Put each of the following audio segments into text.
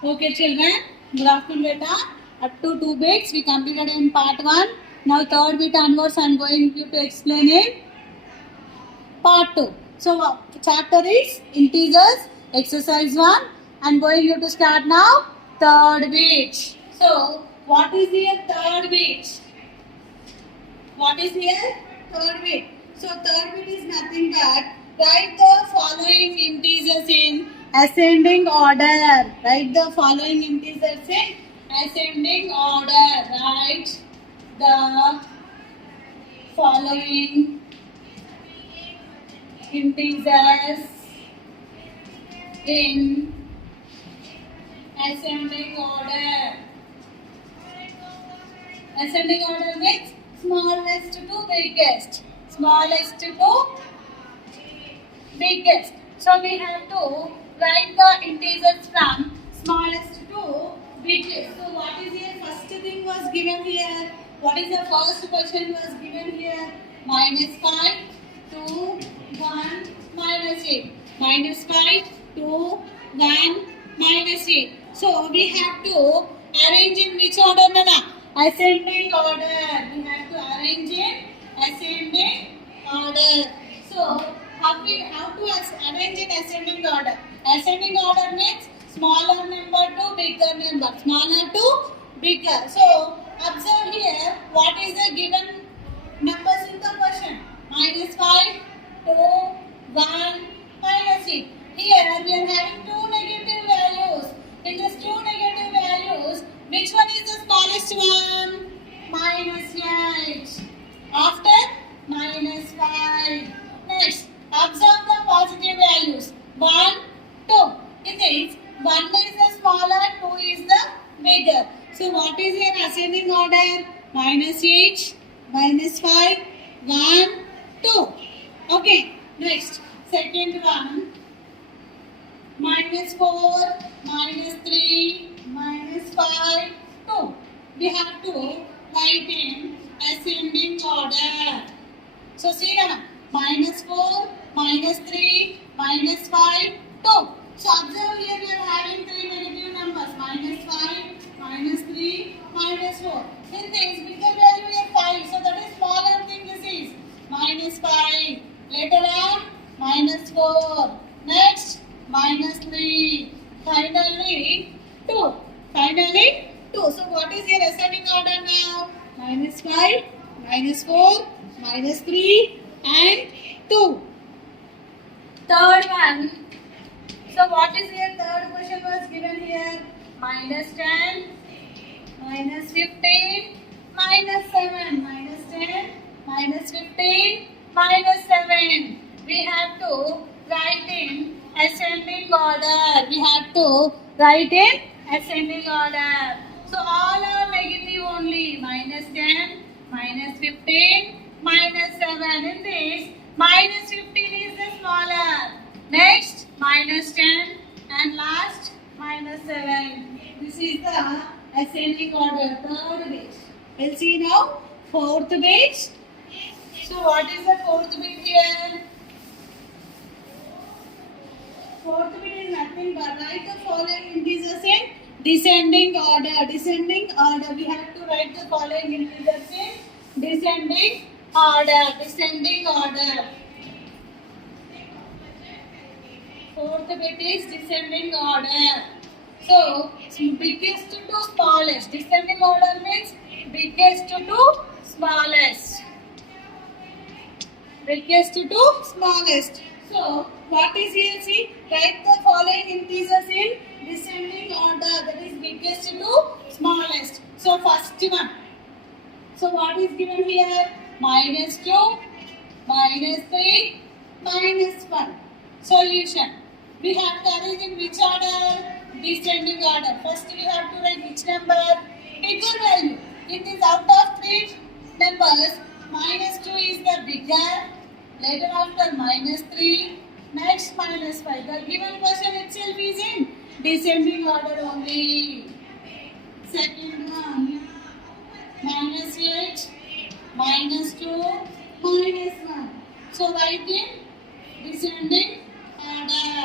Okay, children. Good afternoon, beta. Up to 2 bits we completed in part 1. Now third bit onwards I am going to explain in part 2. So chapter is integers, exercise 1. I am going you to start now third bit. So what is the third bit? What is here? Third bit. So third bit is nothing but write the following integers in ascending order. Write the following integers in ascending order. Write the following integers in ascending order. Ascending order means smallest to biggest. Smallest to biggest. So we have to write the integers from smallest to biggest. So what is here? First thing was given here. What is the first question was given here? -5, 2, 1, -8. -5, 2, 1, -8. So we have to arrange in which order, Nana? Ascending order. We have to arrange in ascending order. So how to arrange in ascending order? Ascending order means smaller number to bigger number. Smaller to bigger. So observe here what is the given numbers in the question. -5, 2, 1, -8. Here we are having two negative values. In these two negative values, which one is the smallest one? -8. After -5. Next, observe the positive values. 1, 2. In this, 1 is the smaller, 2 is the bigger. So what is your ascending order? -8, -5, 1, 2. Okay, next, second one. -4, -3, -5, 2. We have to write in ascending order. So see now, -4, -3, -5, 2. So observe here we are having three negative numbers. -5, -3, -4. In this bigger value we have 5. So that is smaller thing this is. -5. Later on, -4. Next, -3. Finally, 2. Finally, 2. So what is your ascending order now? -5, -4, -3 and 2. Third one. So what is your third question was given here? -10, -15, -7. -10, -15, -7. We have to write in ascending order. We have to write in ascending order. So all are negative only. -10, -15, -7. In this, -15 is the smaller. Next, -10 and last -7. This is the ascending order. Third bit. We'll see now fourth bit. So what is the fourth bit here? Fourth bit is nothing but write the following integers in descending order. Descending order. We have to write the following integers in descending order. Descending order. Fourth bit is descending order. So biggest to smallest. Descending order means biggest to smallest. Biggest to smallest. So what is here? See, write the following integers in descending order. That is biggest to smallest. So first one. So what is given here? -2, -3, -1. Solution. We have to arrange in which order? Descending order. First we have to write which number? Bigger value. In this out of three numbers, -2 is the bigger. Later after -3. Next -5. The given question itself is in descending order only. Second one. -8, -2, -1. So write in descending order.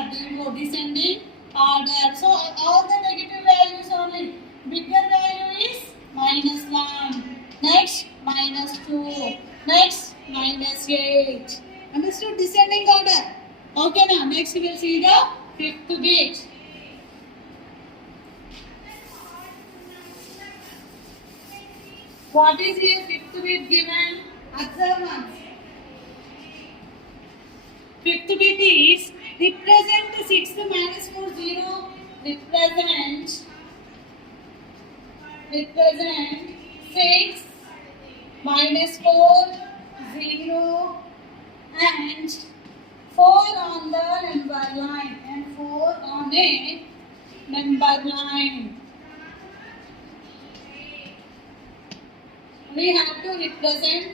Descending order. So all the negative Next we will see the fifth bit. What is here fifth bit given? Observe once. Fifth bit is represent 6 minus 4 0. Represent 6 minus 4 0 and 4 on the number line and 4 on a number line. We have to represent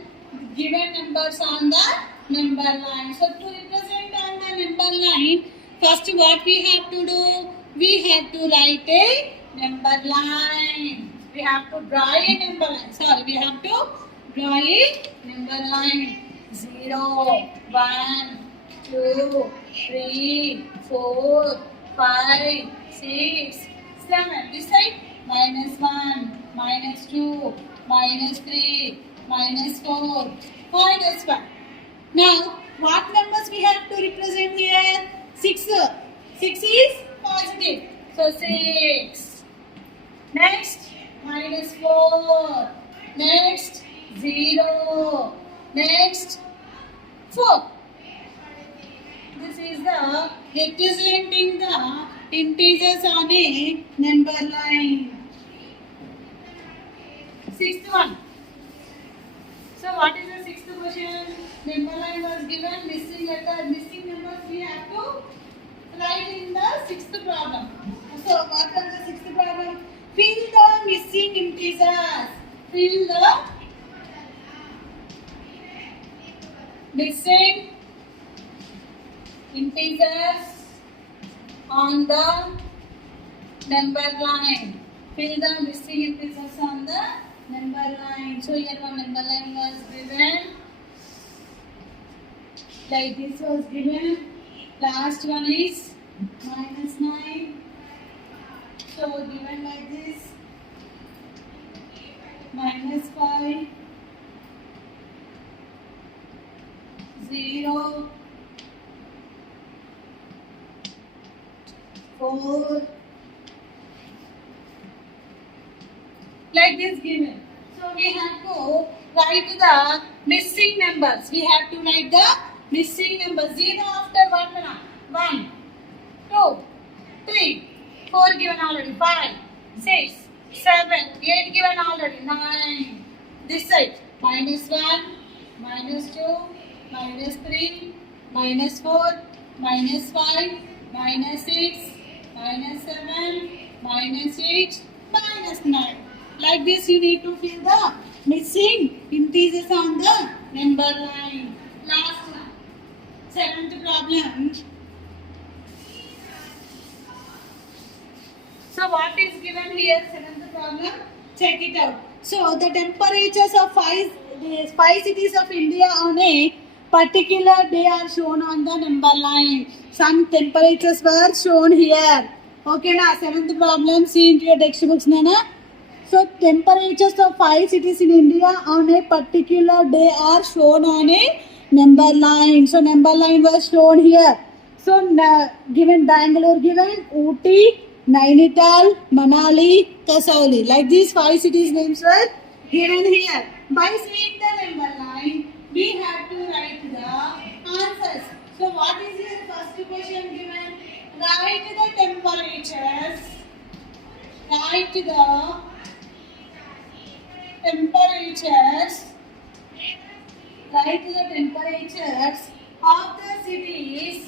given numbers on the number line. So to represent on the number line, first what we have to do? We have to write a number line. We have to draw a number line. Sorry, we have to draw a number line. 0, 1, 2, 3, 4, 5, 6, 7. This side -1, -2, -3, -4, -1. Now, what numbers we have to represent here? 6. 6 is positive. So 6. Next, -4. Next, 0. Next, 4. This is the representing the integers on a number line. Sixth one. So what is the sixth question? Number line was given, missing letter, missing numbers we have to write in the sixth problem. So what are the sixth problem? Fill the missing integers. Fill the missing integers on the number line. Fill the missing integers on the number line. So here one number line was given. Like this was given. Last one is -9. So given like this. -5. 0. 4. Like this given. So we have to write the missing numbers. We have to write the missing numbers. 0 after 1, 2, 3, 4 given already. 5, 6, 7, 8 given already. 9. This side -1, -2, -3, -4, -5, -6, -7, -8, -9. Like this you need to fill the missing integers on the number line. Last one. Seventh problem. So what is given here? Seventh problem. Check it out. So the temperatures of five cities of India on a particular day are shown on the number line. Some temperatures were shown here. Okay, now seventh problem. See into your textbooks, Nana. So temperatures of 5 cities in India on a particular day are shown on a number line. So number line was shown here. So given Bangalore, given Ooty, Nainital, Manali, Kasauli. Like these 5 cities names were given here. By seeing the number line, we have to write the answers. So what is your first question given? Write the temperatures. Write the temperatures. Write the temperatures of the cities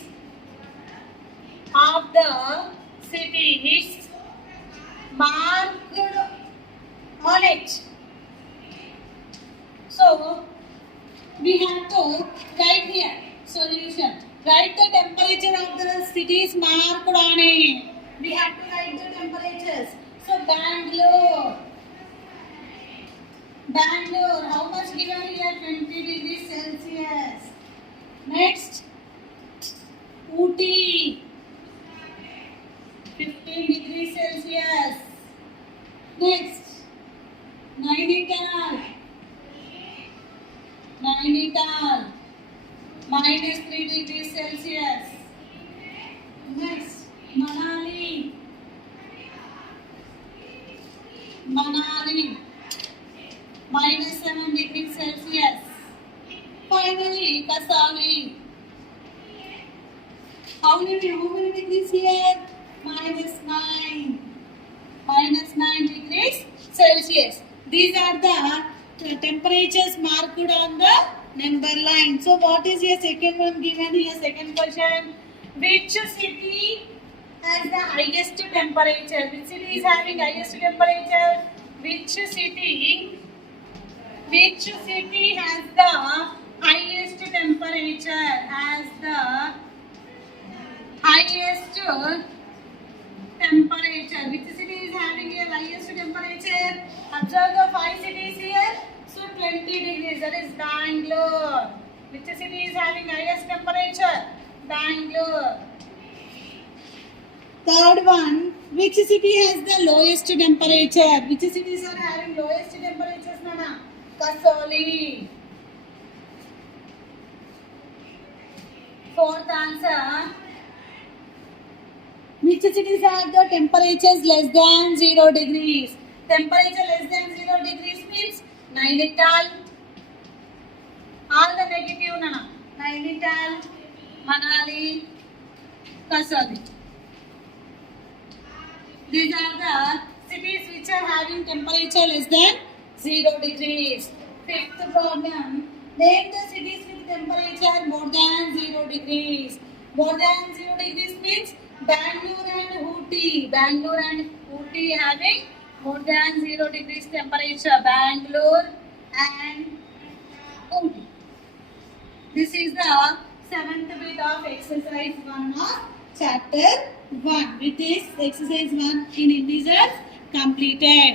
marked on it. So we have to write here solution. Write the temperature of the cities marked on it. We have to write the temperatures. So Bangalore, how much given here? 20 degrees Celsius. Next, Ooty, 15 degrees Celsius. Next, Nainital, -3 degrees Celsius. Next, Manali. Manali. -7 degrees Celsius. Finally, Kasauli. How many degrees here? -9. -9 degrees Celsius. These are the temperatures marked on the number line. So what is your second one given here? Second question. Which city has the highest temperature? Which city is having highest temperature? Which city has the highest temperature? Has the highest temperature. Which city is having a highest temperature? Observe the 5 cities here. So 20 degrees. That is Bangalore. Which city is having highest temperature? Bangalore. Third one. Which city has the lowest temperature? Which cities are having lowest temperatures, Nana? Kasauli. Fourth answer. Which cities have the temperatures less than 0 degrees? Temperature less than 0 degrees means Nainital. All the negative, Nana. Nainital, Manali, Kasauli. These are the cities which are having temperature less than 0 degrees. Fifth problem. Name the cities with temperature more than 0 degrees. More than 0 degrees means Bangalore and Ooty. Bangalore and Ooty having more than 0 degrees temperature. Bangalore and Ooty. This is the 7th bit of exercise 1 of chapter 1. With this exercise 1 in integers completed.